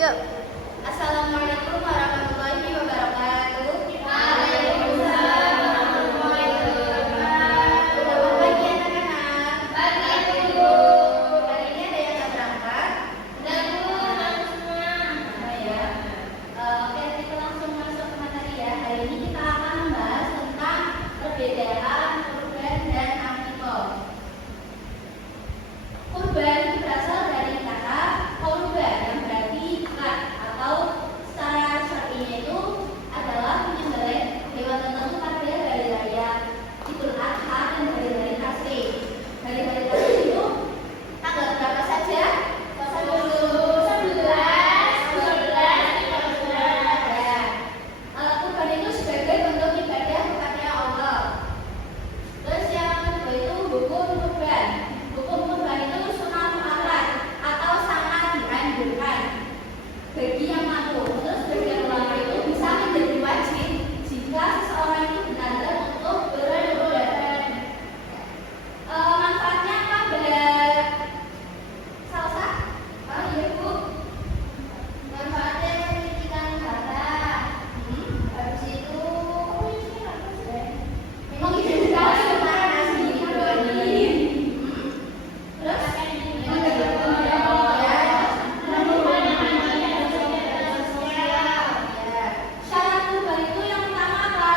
Yuk. Assalamualaikum warahmatullahi wabarakatuh. Waalaikumsalam warahmatullahi wabarakatuh. Selamat pagi anak-anak. Pagi Bu. Hari ini ada yang nggak berangkat? Udah Bu, bagus semua. Nah, ya. Oke, kita langsung masuk ke materi ya. Hari ini kita akan membahas tentang perbedaan kurban dan akikoh. Kurban itu berasal dari kata korban yang berarti ikat, atau secara syar'inya itu adalah menyembelih hewan tertentu pada hari raya Idul Adha dan hari-hari tasrik. Hari-hari tasrik itu tanggal berapa saja? 11, 12, 13. Ya. Kurban itu sebagai bentuk ibadah kepada Allah. Terus yang kedua itu hukum kurban. Hukum kurban itu sunnah mu'akkad atau sangat dianjurkan bagi yang mampu. Terus sebagian ulama itu bisa menjadi wajib jika seseorang itu benar-benar untuk berkurban. Manfaatnya apa pada salsa? Oh iya Bu. Manfaatnya menyucikan darah. Habis itu memang itu juga sunnah nasi Ibrahim. Terus syarat kurban itu yang pertama apa?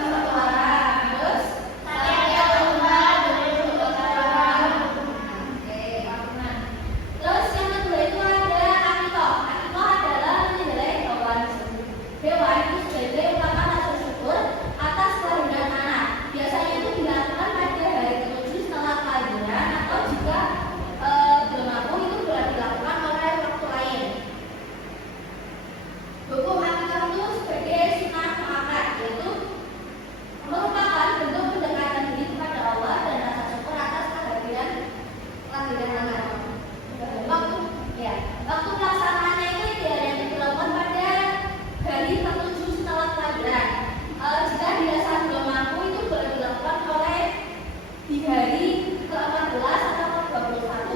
Satu orang. Terus oke, patungan. Terus yang kedua itu ada akikoh. Akikoh adalah menyembelih hewan itu sebagai ungkapan rasa syukur atas kelahiran anak. Biasanya itu dilakukan pada hari ke-7 setelah kelahiran, atau jika belum mampu itu boleh dilakukan oleh waktu lain. Hukum akikah itu sebagai sunnah mu'akkad, yaitu merupakan bentuk pendekatan diri kepada Allah dan rasa syukur atas kehadiran anak. Waktu pelaksanaannya itu idealnya dilakukan pada hari ke-7 setelah kelahiran. Jika dirasa belum mampu itu boleh dilakukan oleh di hari ke-14 atau ke-21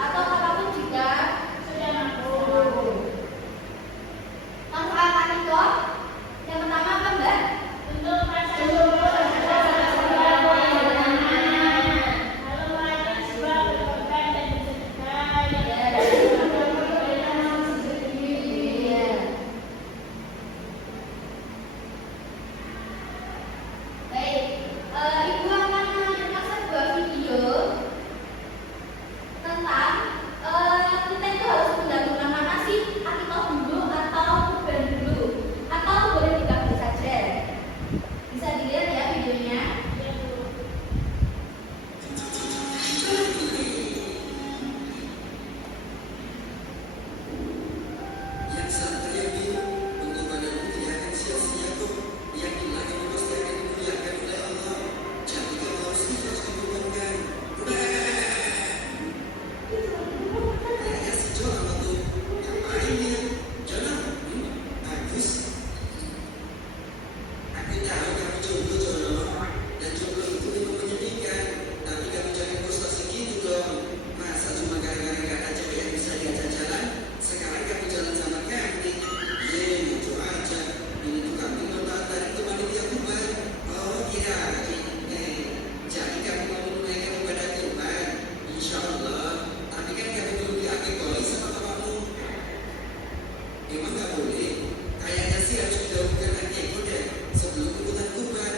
atau apapun jika sudah mampu. Manfaat akikoh yang pertama apa Mbak? Untuk rasa syukur atas kehadiran anak. Lalu melatih jiwa berkorban dan bersedekah. Iya. Baik, Ibu akan menampilkan sebuah video tentang kita itu harus mendahulukan mana sih, akikoh dulu atau kurban dulu, atau boleh digabung saja. Bisa dilihat ya videonya. Yang salah terjadi, pengorbanan itu tidak akan sia-sia kok. Yakinlah kamu pasti akan dimuliakan oleh Allah. Jadi kamu harus ikhlas mengorbankan. Kayaknya si John apa tuh? Ngapain dia? John apa? Bagus. Aku tahu kamu jomblo, John. Dan jomblo itu memang menyedihkan. Tapi kamu jangan frustasi gitu dong. Masa cuma gara-gara gak ada cewek yang bisa diajak jalan? Sekarang kamu jalan sama kambing. Lucu aja. Ini tuh kambing nonton dari teman dia kurban. Oh kirain. Jadi kamu mau menunaikan ibadah kurban? Insya Allah. Tapi kan kamu belum diakikoi sama bapakmu. Emang gak boleh? Kayaknya sih harus didahulukan akikah deh sebelum ikutan kurban.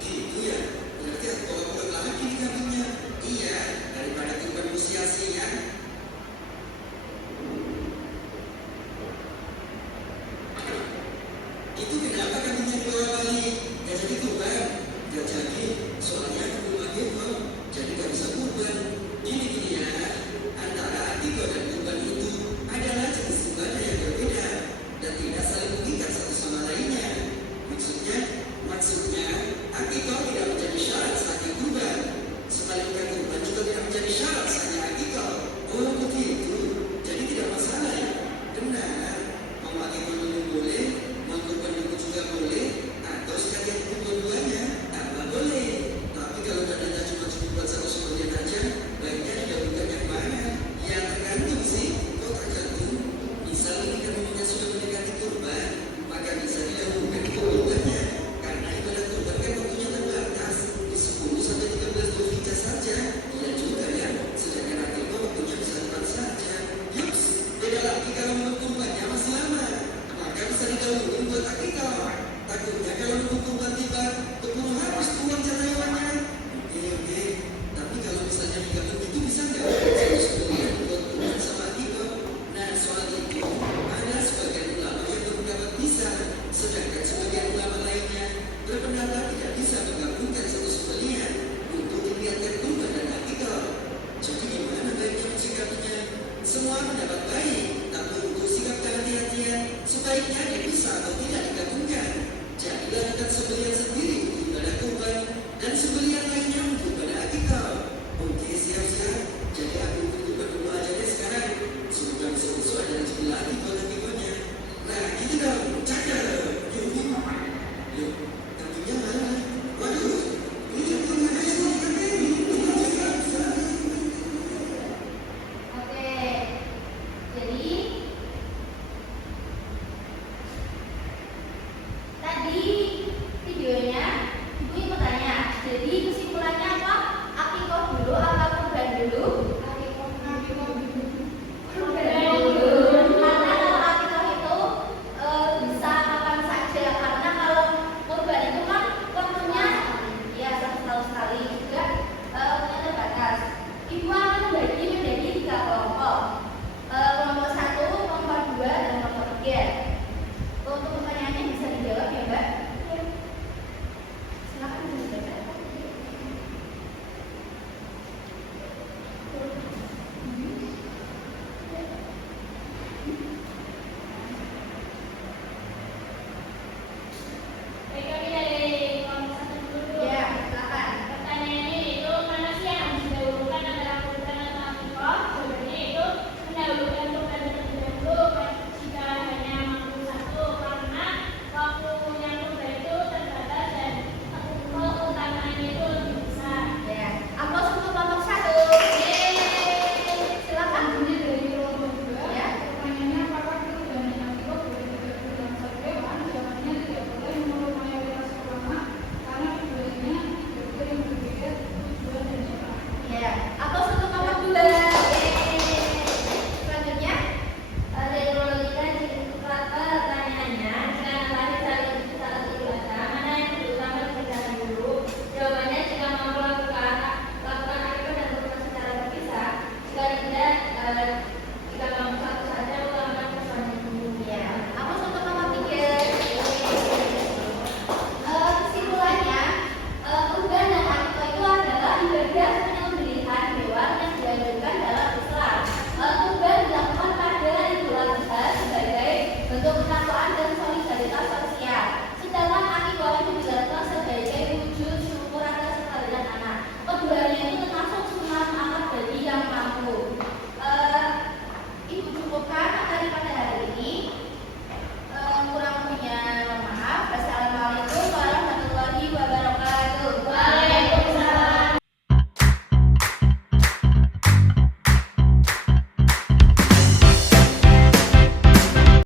Gitu ya? Berarti aku tolak lagi di kambingnya. Iya, daripada kurban sia-sia. Itu kenapa kambingnya dibawa balik? Gak jadi kurban? Gak jadi, soalnya aku belum akikah, jadi gak bisa kurban. Gini-gini ya, antara akikah dan kurban itu adalah jenis ibadah yang berbeda dan tidak saling mengikat satu sama lainnya. Maksudnya, akikah tidak